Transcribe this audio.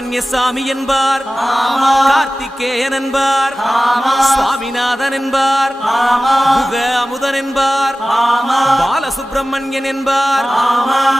சுப்பிரமணிய சாமி என்பார், கார்த்திகேயன் என்பார், சுவாமிநாதன் என்பார், முக அமுதன் என்பார், பாலசுப்பிரமணியன் என்பார்.